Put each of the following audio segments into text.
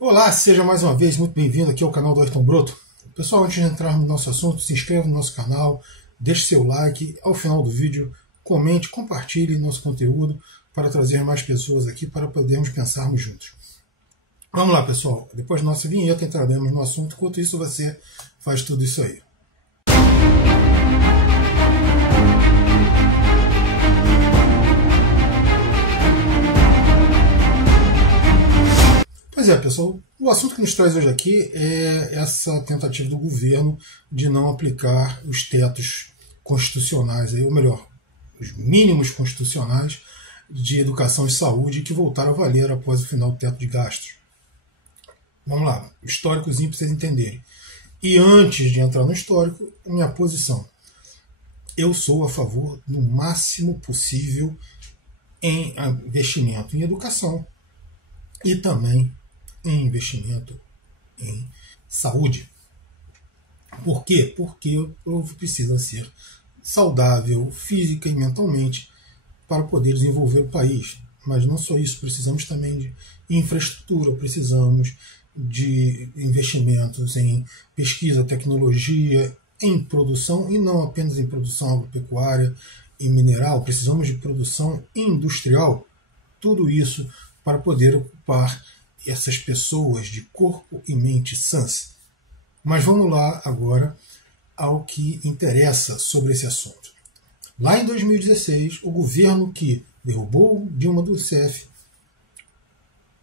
Olá, seja mais uma vez muito bem-vindo aqui ao canal do Ayrton Broto. Pessoal, antes de entrarmos no nosso assunto, se inscreva no nosso canal, deixe seu like, ao final do vídeo, comente, compartilhe nosso conteúdo para trazer mais pessoas aqui para podermos pensarmos juntos. Vamos lá, pessoal. Depois da nossa vinheta entraremos no assunto, enquanto isso você faz tudo isso aí. Pois é, pessoal, o assunto que nos traz hoje aqui é essa tentativa do governo de não aplicar os tetos constitucionais, ou melhor, os mínimos constitucionais de educação e saúde que voltaram a valer após o final do teto de gastos. Vamos lá, históricozinho para vocês entenderem. E antes de entrar no histórico, minha posição. Eu sou a favor do máximo possível em investimento em educação e também em investimento em saúde. Por quê? Porque o povo precisa ser saudável física e mentalmente para poder desenvolver o país. Mas não só isso, precisamos também de infraestrutura, precisamos de investimentos em pesquisa, tecnologia, em produção, e não apenas em produção agropecuária e mineral, precisamos de produção industrial. Tudo isso para poder ocupar essas pessoas de corpo e mente sãs. Mas vamos lá agora ao que interessa sobre esse assunto. Lá em 2016, o governo que derrubou Dilma Rousseff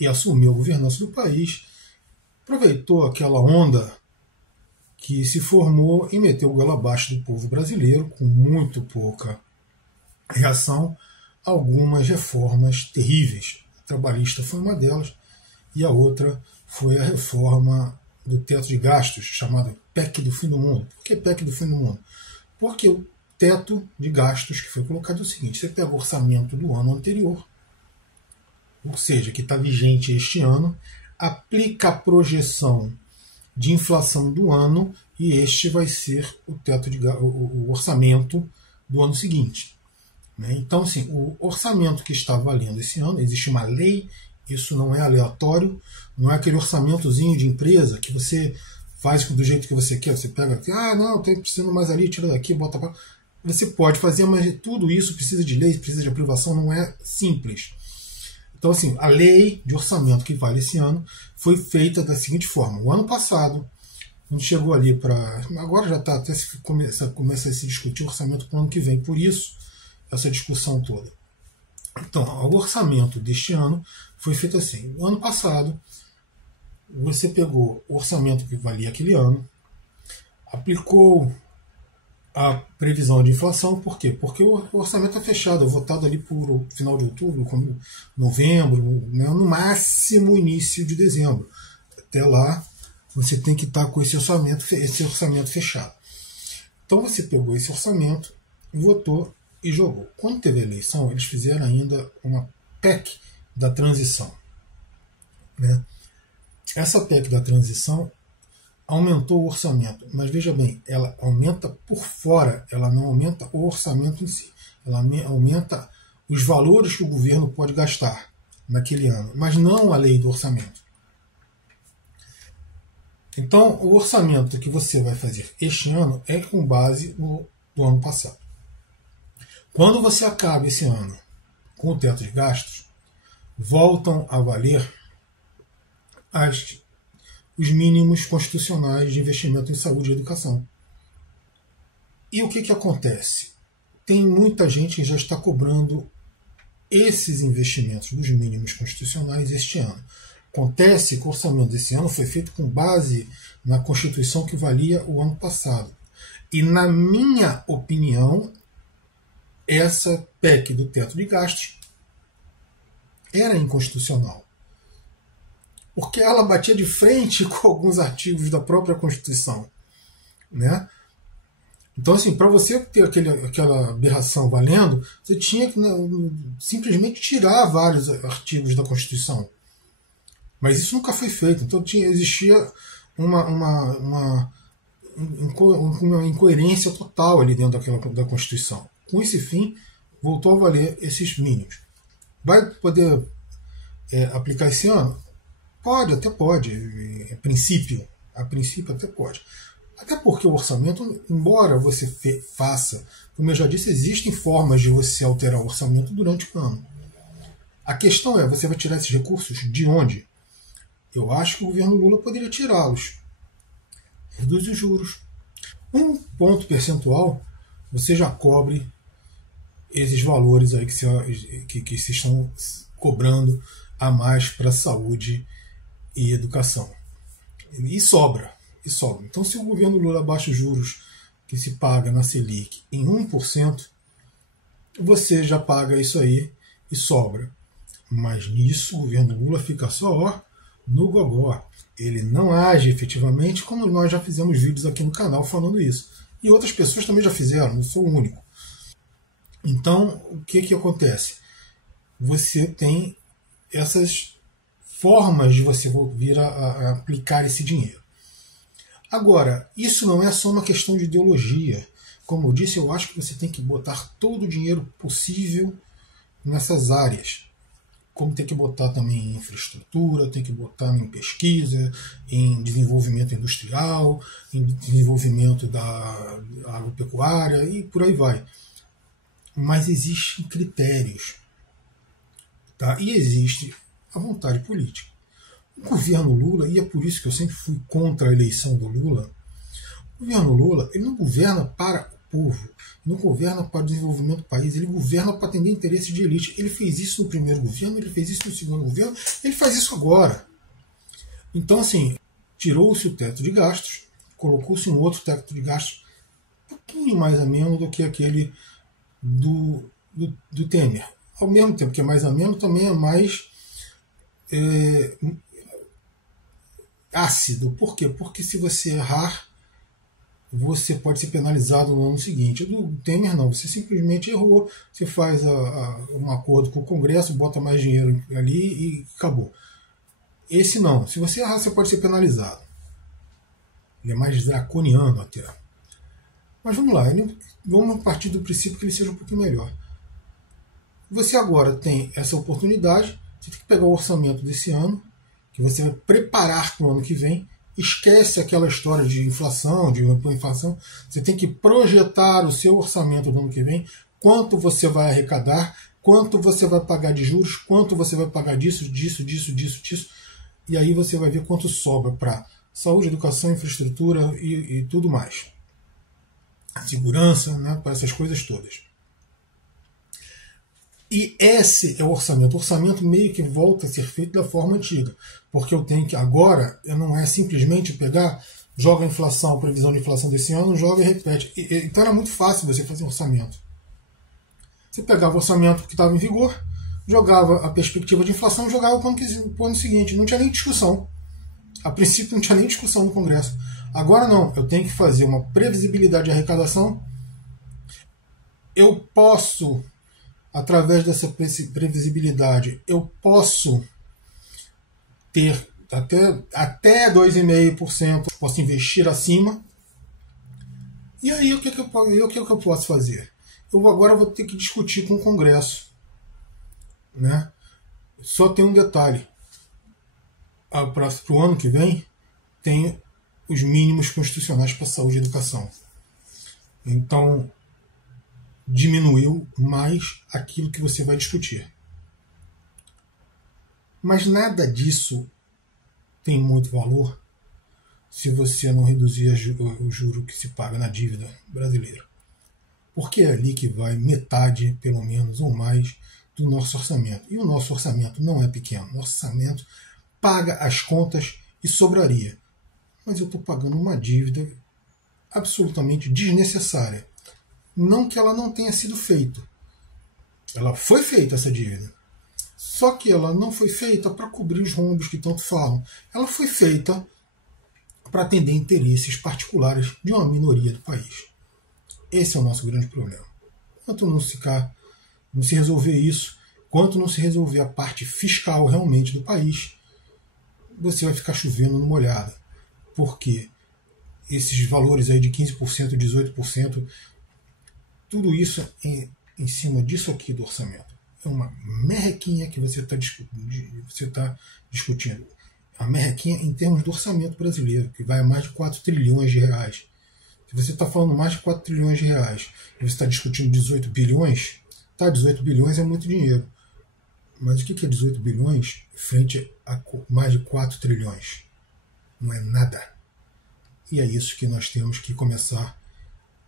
e assumiu a governança do país, aproveitou aquela onda que se formou e meteu o goela abaixo do povo brasileiro, com muito pouca reação, algumas reformas terríveis. A trabalhista foi uma delas, e a outra foi a reforma do teto de gastos, chamada PEC do fim do mundo. Por que PEC do fim do mundo? Porque o teto de gastos que foi colocado é o seguinte: você pega o orçamento do ano anterior, ou seja, que está vigente este ano, aplica a projeção de inflação do ano e este vai ser o teto de o orçamento do ano seguinte. Então, assim, o orçamento que está valendo esse ano, existe uma lei. Isso não é aleatório, não é aquele orçamentozinho de empresa que você faz do jeito que você quer. Você pega, não, tem precisando mais ali, tira daqui, bota para. Você pode fazer, mas tudo isso precisa de lei, precisa de aprovação, não é simples. Então, assim, a lei de orçamento que vale esse ano foi feita da seguinte forma: o ano passado, quando chegou ali para. Agora já está até começa a se discutir o orçamento para o ano que vem, por isso essa discussão toda. Então, o orçamento deste ano foi feito assim. No ano passado, você pegou o orçamento que valia aquele ano, aplicou a previsão de inflação. Por quê? Porque o orçamento é fechado, é votado ali por final de outubro, como novembro, no máximo início de dezembro. Até lá, você tem que estar com esse orçamento fechado. Então, você pegou esse orçamento, votou e jogou. Quando teve a eleição, eles fizeram ainda uma PEC da transição. Essa PEC da transição aumentou o orçamento, mas veja bem, ela aumenta por fora, ela não aumenta o orçamento em si. Ela aumenta os valores que o governo pode gastar naquele ano, mas não a lei do orçamento. Então, o orçamento que você vai fazer este ano é com base no do ano passado. Quando você acaba esse ano com o teto de gastos, voltam a valer os mínimos constitucionais de investimento em saúde e educação. E o que acontece? Tem muita gente que já está cobrando esses investimentos dos mínimos constitucionais este ano. Acontece que o orçamento desse ano foi feito com base na Constituição que valia o ano passado. E, na minha opinião, essa PEC do teto de gastos era inconstitucional. Porque ela batia de frente com alguns artigos da própria Constituição. Então, assim, para você ter aquela aberração valendo, você tinha que simplesmente tirar vários artigos da Constituição. Mas isso nunca foi feito. Então existia uma incoerência total ali dentro da Constituição. Com esse fim, voltou a valer esses mínimos. Vai poder aplicar esse ano? Pode, até pode, a princípio até pode. Até porque o orçamento, embora você faça, como eu já disse, existem formas de você alterar o orçamento durante o ano. A questão é, você vai tirar esses recursos de onde? Eu acho que o governo Lula poderia tirá-los. Reduz os juros. Um ponto percentual, você já cobre esses valores aí que se estão cobrando a mais para saúde e educação. E sobra. E sobra. Então, se o governo Lula baixa os juros que se paga na Selic em 1%, você já paga isso aí e sobra. Mas nisso o governo Lula fica só no gogó. Ele não age efetivamente, como nós já fizemos vídeos aqui no canal falando isso. E outras pessoas também já fizeram, não sou o único. Então, o que acontece? Você tem essas formas de você vir a aplicar esse dinheiro. Agora, isso não é só uma questão de ideologia. Como eu disse, eu acho que você tem que botar todo o dinheiro possível nessas áreas. Como tem que botar também em infraestrutura, tem que botar em pesquisa, em desenvolvimento industrial, em desenvolvimento da agropecuária e por aí vai. Mas existem critérios, tá? E existe a vontade política. O governo Lula, e é por isso que eu sempre fui contra a eleição do Lula, o governo Lula ele não governa para o povo, não governa para o desenvolvimento do país, ele governa para atender interesses de elite. Ele fez isso no primeiro governo, ele fez isso no segundo governo, ele faz isso agora. Então, assim, tirou-se o teto de gastos, colocou-se um outro teto de gastos um pouquinho mais ameno do que aquele do Temer. Ao mesmo tempo que é mais ameno, também é mais ácido. Por quê? Porque se você errar, você pode ser penalizado no ano seguinte. Do Temer não, você simplesmente errou, você faz um acordo com o Congresso, bota mais dinheiro ali e acabou. Esse não, se você errar, você pode ser penalizado. Ele é mais draconiano até. Mas vamos lá, vamos partir do princípio que ele seja um pouquinho melhor. Você agora tem essa oportunidade, você tem que pegar o orçamento desse ano, que você vai preparar para o ano que vem. Esquece aquela história de inflação, de inflação. Você tem que projetar o seu orçamento do ano que vem, quanto você vai arrecadar, quanto você vai pagar de juros, quanto você vai pagar disso. E aí você vai ver quanto sobra para saúde, educação, infraestrutura e tudo mais. Segurança, né, para essas coisas todas. E esse é o orçamento. O orçamento meio que volta a ser feito da forma antiga. Porque eu tenho que, agora, não é simplesmente pegar, joga a inflação, a previsão de inflação desse ano, joga e repete. Então era muito fácil você fazer um orçamento. Você pegava o orçamento que estava em vigor, jogava a perspectiva de inflação e jogava para o ano seguinte. Não tinha nem discussão. A princípio não tinha nem discussão no Congresso. Agora não, eu tenho que fazer uma previsibilidade de arrecadação. Eu posso, através dessa previsibilidade, eu posso ter até 2,5%, posso investir acima. E aí o que eu posso fazer? Eu agora vou ter que discutir com o Congresso. Né? Só tem um detalhe. Para o ano que vem, tem os mínimos constitucionais para saúde e educação. Então, diminuiu mais aquilo que você vai discutir. Mas nada disso tem muito valor se você não reduzir o juro que se paga na dívida brasileira. Porque é ali que vai metade, pelo menos, ou mais, do nosso orçamento. E o nosso orçamento não é pequeno. O nosso orçamento paga as contas e sobraria. Mas eu estou pagando uma dívida absolutamente desnecessária. Não que ela não tenha sido feita. Ela foi feita, essa dívida. Só que ela não foi feita para cobrir os rombos que tanto falam. Ela foi feita para atender interesses particulares de uma minoria do país. Esse é o nosso grande problema. Enquanto não se resolver isso, enquanto não se resolver a parte fiscal realmente do país, você vai ficar chovendo no molhado. Porque esses valores aí de 15%, 18%, tudo isso em cima disso aqui do orçamento. É uma merrequinha que você está discutindo. A merrequinha em termos do orçamento brasileiro, que vai a mais de 4 trilhões de reais. Se você está falando mais de 4 trilhões de reais e você está discutindo 18 bilhões, tá, 18 bilhões é muito dinheiro. Mas o que é 18 bilhões frente a mais de 4 trilhões? Não é nada. E é isso que nós temos que começar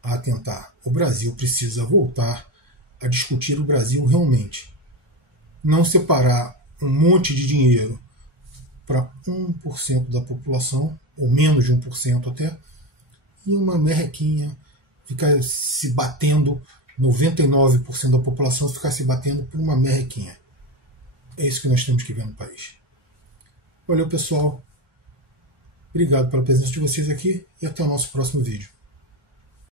a atentar. O Brasil precisa voltar a discutir o Brasil realmente. Não separar um monte de dinheiro para 1% da população, ou menos de 1% até, e uma merrequinha ficar se batendo, 99% da população ficar se batendo por uma merrequinha. É isso que nós temos que ver no país. Valeu, pessoal. Obrigado pela presença de vocês aqui e até o nosso próximo vídeo.